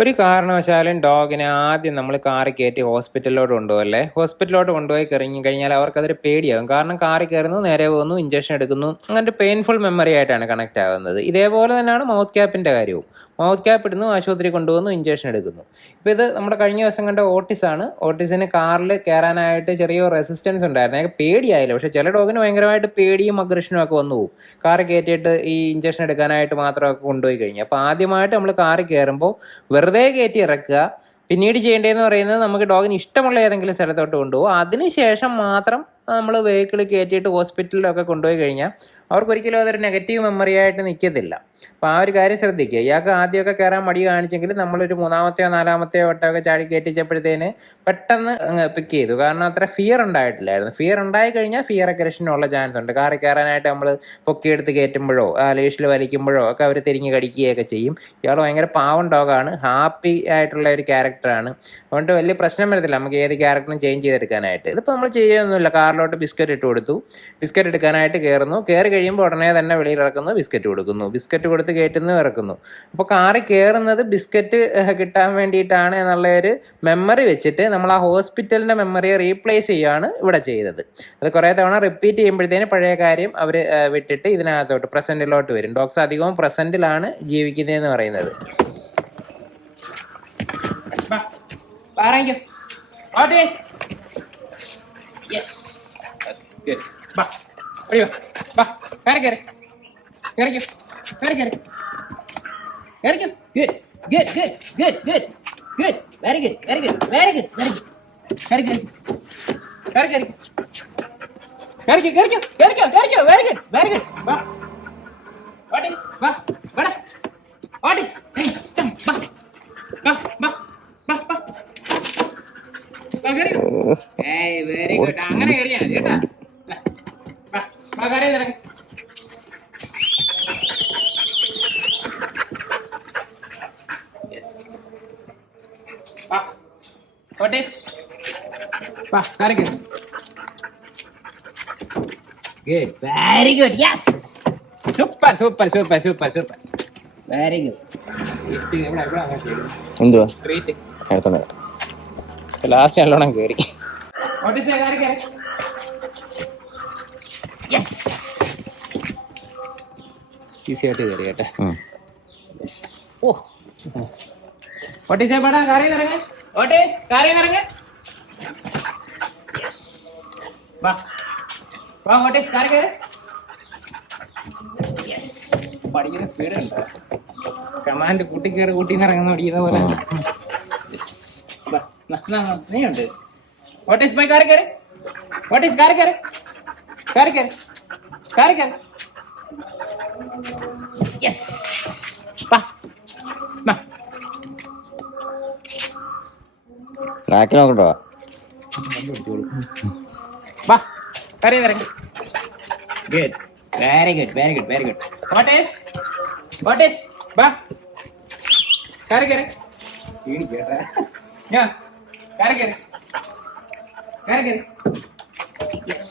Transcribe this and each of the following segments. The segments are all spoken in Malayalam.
ഒരു കാരണവശാലും ഡോഗിനെ ആദ്യം നമ്മൾ കാറിൽ കയറ്റി ഹോസ്പിറ്റലിലോട്ട് കൊണ്ടുപോകല്ലേ. ഹോസ്പിറ്റലിലോട്ട് കൊണ്ടുപോയി കഴിഞ്ഞാൽ അവർക്കതൊരു പേടിയാകും. കാരണം കാറിൽ കയറുന്നു, നേരെ പോകുന്നു, ഇഞ്ചക്ഷൻ എടുക്കുന്നു, അങ്ങനത്തെ പെയിൻഫുൾ മെമ്മറി ആയിട്ടാണ് കണക്ട് ആകുന്നത്. ഇതേപോലെ തന്നെയാണ് മൗത്ത് ക്യാപ്പിൻ്റെ കാര്യവും. മൗത്ത് ക്യാപ്പ് ഇടുന്നു, ആശുപത്രി കൊണ്ടുപോകുന്നു, ഇഞ്ചക്ഷൻ എടുക്കുന്നു. ഇപ്പോൾ ഇത് നമ്മുടെ കഴിഞ്ഞ ദിവസം കണ്ട ഓട്ടിസാണ്. ഓട്ടിസിന് കാറിൽ കയറാനായിട്ട് ചെറിയ റെസിസ്റ്റൻസ് ഉണ്ടായിരുന്നു. അയാൾക്ക് പേടിയായില്ല. പക്ഷേ ചില ഡോഗിന് ഭയങ്കരമായിട്ട് പേടിയും അഗ്രഷനും ഒക്കെ വന്നു പോകും കാറിൽ കയറ്റിയിട്ട് ഈ ഇഞ്ചക്ഷൻ എടുക്കാനായിട്ട് മാത്രമൊക്കെ കൊണ്ടുപോയി കഴിഞ്ഞാൽ. അപ്പോൾ ആദ്യമായിട്ട് നമ്മൾ കാറിൽ കയറുമ്പോൾ വെറുതെ കയറ്റി ഇറക്കുക. പിന്നീട് ചെയ്യേണ്ടതെന്ന് പറയുന്നത് നമുക്ക് ഡോഗിന് ഇഷ്ടമുള്ള ഏതെങ്കിലും സ്ഥലത്തോട്ട് കൊണ്ടുപോകും. അതിനുശേഷം മാത്രം നമ്മൾ വെഹിക്കിൾ കയറ്റിയിട്ട് ഹോസ്പിറ്റലിലൊക്കെ കൊണ്ടുപോയി കഴിഞ്ഞാൽ അവർക്കൊരിക്കലും അതൊരു നെഗറ്റീവ് മെമ്മറി ആയിട്ട് നിൽക്കത്തില്ല. അപ്പോൾ ആ ഒരു കാര്യം ശ്രദ്ധിക്കുക. ഇയാൾക്ക് ആദ്യമൊക്കെ കയറാൻ മടി കാണിച്ചെങ്കിൽ നമ്മളൊരു മൂന്നാമത്തെയോ നാലാമത്തെയോ വട്ടമൊക്കെ ചാടി കയറ്റിച്ചപ്പോഴത്തേന് പെട്ടെന്ന് പിക്ക് ചെയ്തു. കാരണം അത്ര ഫിയർ ഉണ്ടായിട്ടില്ലായിരുന്നു. ഫിയർ ഉണ്ടായി കഴിഞ്ഞാൽ ഫിയർ അഗ്രഷനുള്ള ചാൻസ് ഉണ്ട്. കാറിൽ കയറാനായിട്ട് നമ്മൾ പൊക്കിയെടുത്ത് കയറ്റുമ്പോഴോ ലീഷിൽ വലിക്കുമ്പോഴോ ഒക്കെ അവർ തിരിഞ്ഞ് കടിക്കുകയൊക്കെ ചെയ്യും. ഇയാൾ ഭയങ്കര പാവം ഡോഗാണ്, ഹാപ്പി ആയിട്ടുള്ള ഒരു ക്യാരക്ടറാണ്. അതുകൊണ്ട് വലിയ പ്രശ്നം വരത്തില്ല നമുക്ക് ഏത് ക്യാരക്ടറും ചേഞ്ച് ചെയ്തെടുക്കാനായിട്ട്. ഇതിപ്പോൾ നമ്മൾ ചെയ്യുന്നൊന്നുമില്ല. കാറിലോട്ട് ബിസ്ക്കറ്റ് ഇട്ട് കൊടുത്തു, ബിസ്ക്കറ്റ് എടുക്കാനായിട്ട് കയറുന്നു, കയറി കഴിയുമ്പോൾ ഉടനെ തന്നെ വെളിയിൽ ഇറക്കുന്നു, ബിസ്ക്കറ്റ് കൊടുക്കുന്നു, ബിസ്ക്കറ്റ് കൊടുത്ത് കയറ്റുന്നു, ഇറക്കുന്നു. അപ്പോൾ കാറിൽ കയറുന്നത് ബിസ്ക്കറ്റ് കിട്ടാൻ വേണ്ടിയിട്ടാണ് എന്നുള്ള ഒരു മെമ്മറി വെച്ചിട്ട് നമ്മൾ ആ ഹോസ്പിറ്റലിൻ്റെ മെമ്മറിയെ റീപ്ലേസ് ചെയ്യുകയാണ് ഇവിടെ ചെയ്തത്. അത് കുറേ തവണ റിപ്പീറ്റ് ചെയ്യുമ്പോഴത്തേന് പഴയ കാര്യം അവർ വിട്ടിട്ട് ഇതിനകത്തോട്ട് പ്രസൻറ്റിലോട്ട് വരും. ഡോഗ്സ് അധികവും പ്രസൻറ്റിലാണ് ജീവിക്കുന്നതെന്ന് പറയുന്നത്. Yes. Good. Ba. Arriba. Ba. Carga. Carga. Carga. Carga. Good. Good. Good. Good. Good. Good. Very good. Very good. Very good. Very good. Carga. Carga. Carga. Carga. Carga. Carga. Very good. Very good. Ba. What is? Ba. Ba. What is? Hey. Come. Ba. Ba. Ba. Ba. Ba. Very good. അങ്ങനെ കയറിയാൽ മതി കേട്ടാ. Very good. Yes. Super super super super super. Very good. എന്തുവാ ലാസ്റ്റ് നല്ലോണം കയറി. ഈസി ആയിട്ട് കയറി കേട്ടെ. ഓ ഓട്ടീസേ പടാ കാറി നിറങ്ങ. ഓട്ടീസ് കാറി നിറങ്ങ. വാ വാ ഓട്ടീസ് കാറി കയറി. യെസ്. പഠിക്കുന്ന സ്പീഡ് ഉണ്ടോ? കമാൻഡ് കൂട്ടി കയറി കൂട്ടി നിറങ്ങുന്ന പഠിക്കുന്ന പോലെ. നീയുണ്ട്. What is my car carry? What is car carry? Car carry. Car carry. Yes. Pa. Ma. നാക്കി നോക്കട്ടോ. Pa. Carry ഇറങ്ങി. Good. Very good. Very good. Very good. What is? What is? Pa. Carry carry. ini കേട്ടാ. Yeah. Carry carry. Carry carry. Yes.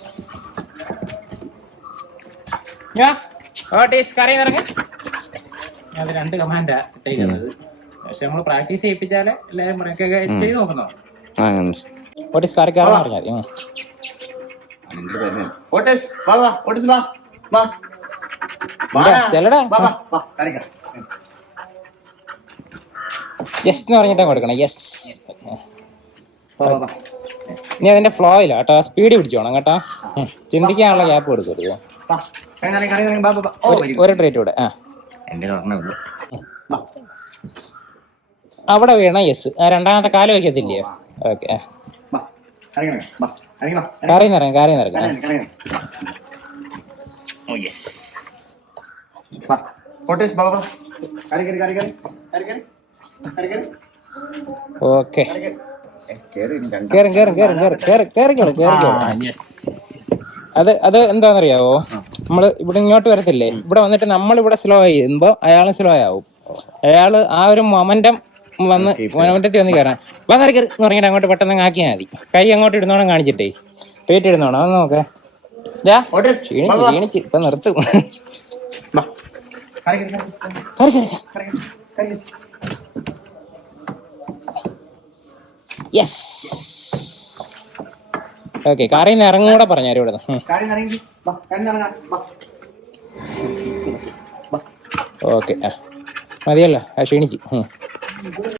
Yeah. What is carry ഇറങ്ങി. ഞാൻ രണ്ട് കമാൻഡാ ഇട്ടേക്കുന്നത്. പക്ഷെ നമ്മൾ പ്രാക്ടീസ് ചെയ്യിപ്പിച്ചാലേ എല്ലാവരും പറയൊക്കെ ചെയ്ത് നോക്കുന്നോ. What is carry carry പറഞ്ഞാൽ ചെല്ലടാ. യെസ് എന്ന് പറഞ്ഞിട്ട് കൊടുക്കണം. യെസ്. ഇനി അതിന്റെ ഫ്ലോയില്ല കേട്ടോ. സ്പീഡ് പിടിച്ചോണം കേട്ടോ. ചിന്തിക്കാനുള്ള ഗ്യാപ്പ് കൊടുക്കരുത്. ഒരു ട്രീറ്റ് കൂടെ. അവിടെ വീണ. യെസ്. രണ്ടാമത്തെ കാല് വയ്ക്കത്തില്ലേ? ഓക്കെ. കാറി നിറങ്ങി. കാറി നിറങ്ങി. ഓക്കെ. അത് എന്താണെന്നറിയാവോ? നമ്മൾ ഇവിടെ ഇങ്ങോട്ട് വരത്തില്ലേ, ഇവിടെ വന്നിട്ട് നമ്മളിവിടെ സ്ലോ ചെയ്യുമ്പോ അയാളും സ്ലോ ആവും. അയാള് ആ ഒരു മൊമെന്റം മൊമെന്റത്തിൽ വന്ന് കയറാൻ വാ കയറി കയറി എന്ന് പറഞ്ഞിട്ട് അങ്ങോട്ട് പെട്ടെന്ന് ആക്കിയാൽ മതി. കൈ അങ്ങോട്ട് ഇടുന്നോണം കാണിച്ചിട്ടേ പേറ്റ് ഇടുന്നോണം. അത് നോക്കേ. ക്ഷീണിച്ച് ഇപ്പൊ നിർത്തും. യെസ്. ഓക്കെ, കാറിൽ നിന്ന് ഇറങ്ങൂടെ പറഞ്ഞാൽ ഇവിടെ ഓക്കെ. ആ മതിയല്ലോ, ക്ഷീണിച്ച്.